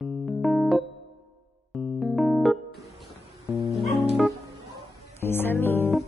Hey, Sammy.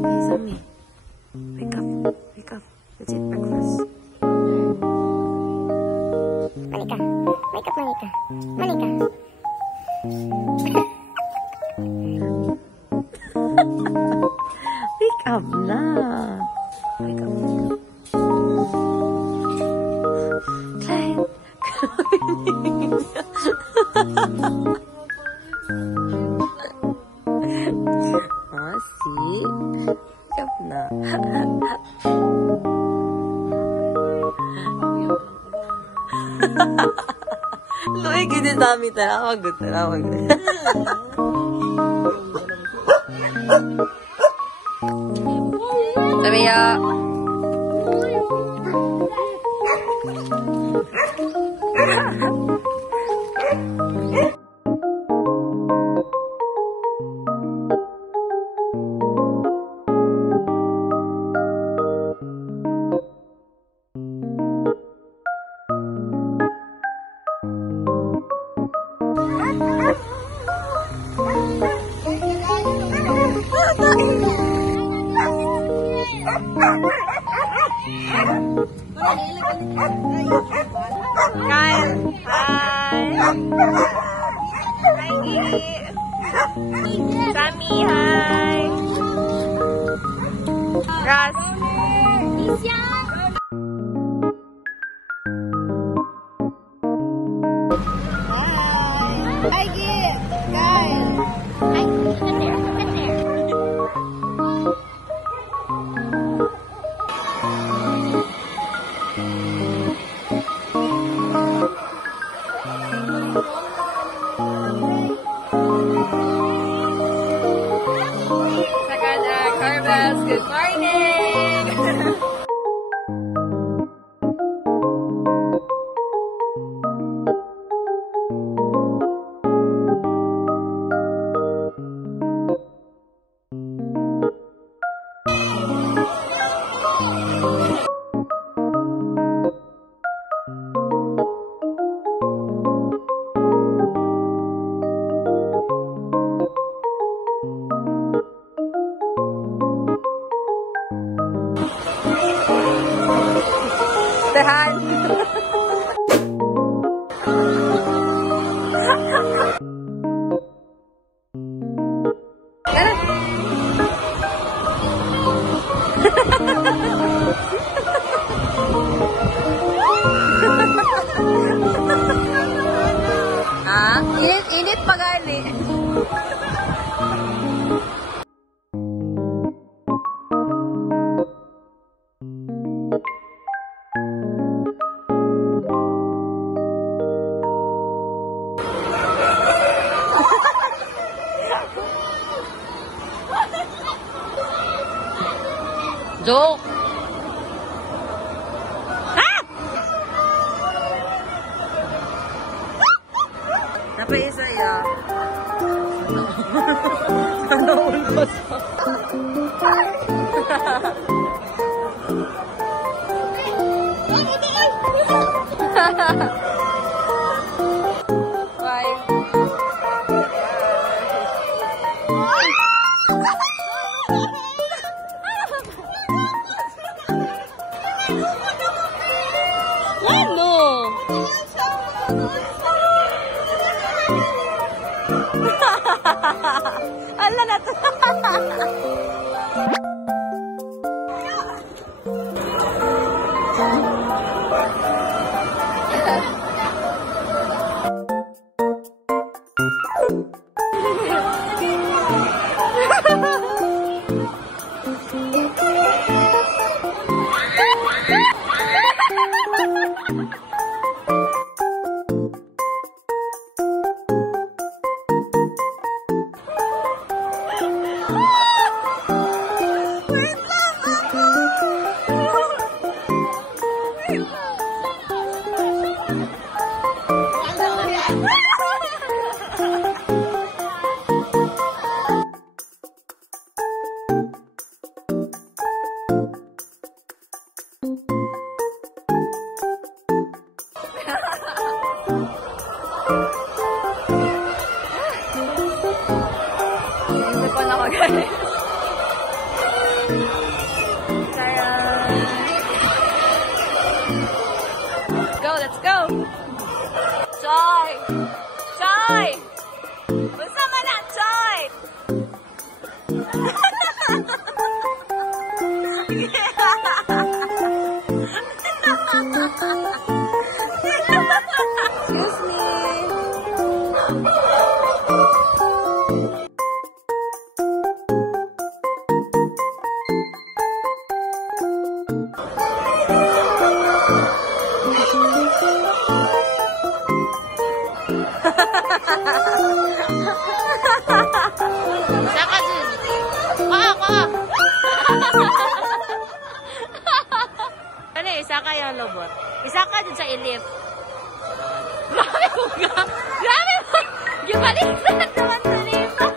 Hey, Sammy. Wake up. Wake up. Let's eat breakfast. Monica. Wake up, Monica. Monica. Wake up na. Wake up. Clyde. Oh, see? Wake up na. Loy, gini dami talaga. Good talaga. Sabi ya. Kyle, hi. Sammy, hi. Ras. Hi, Kyle. Hi, come there. Good morning! Tahan! Ah, init pa gali. Joke! Ah! Napaisa ya. Naulot. Bye. Ano? Ala na to. Isa ka dyan. Ka! Ano, isa ka yung lobot. Isa ka dyan sa ilip. Grabe mo ka! Grabe mo! Gibaliktad naman sa nito.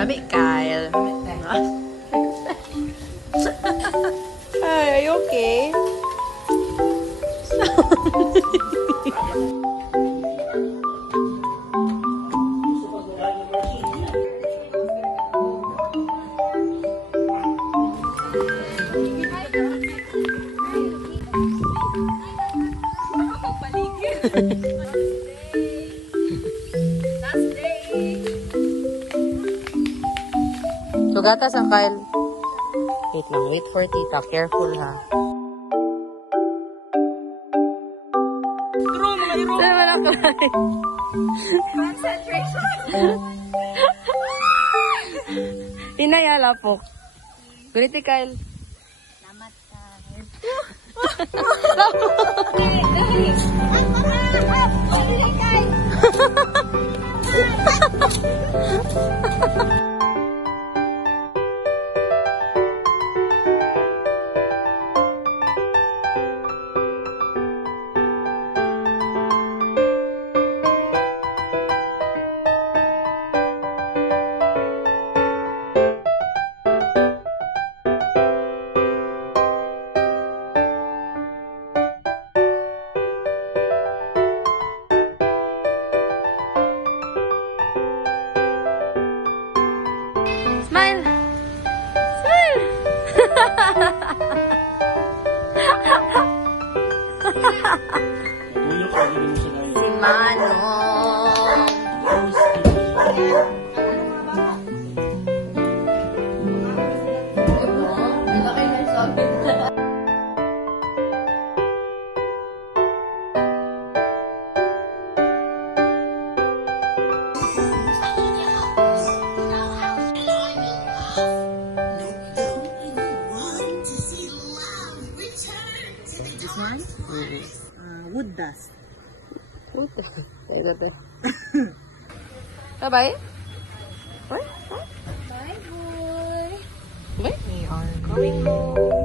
Sabi, Kyle. Hi, are you okay? Sugatas ang Kyle. Wait lang, wait for tita. Careful ha. Saan mo lang kumain? Concentration. Hinayala po. Kuliti Kyle. Salamat, Kyle. Si Manong. This one? Wood dust. Bye-bye. Bye, boy. Bye. We are going home.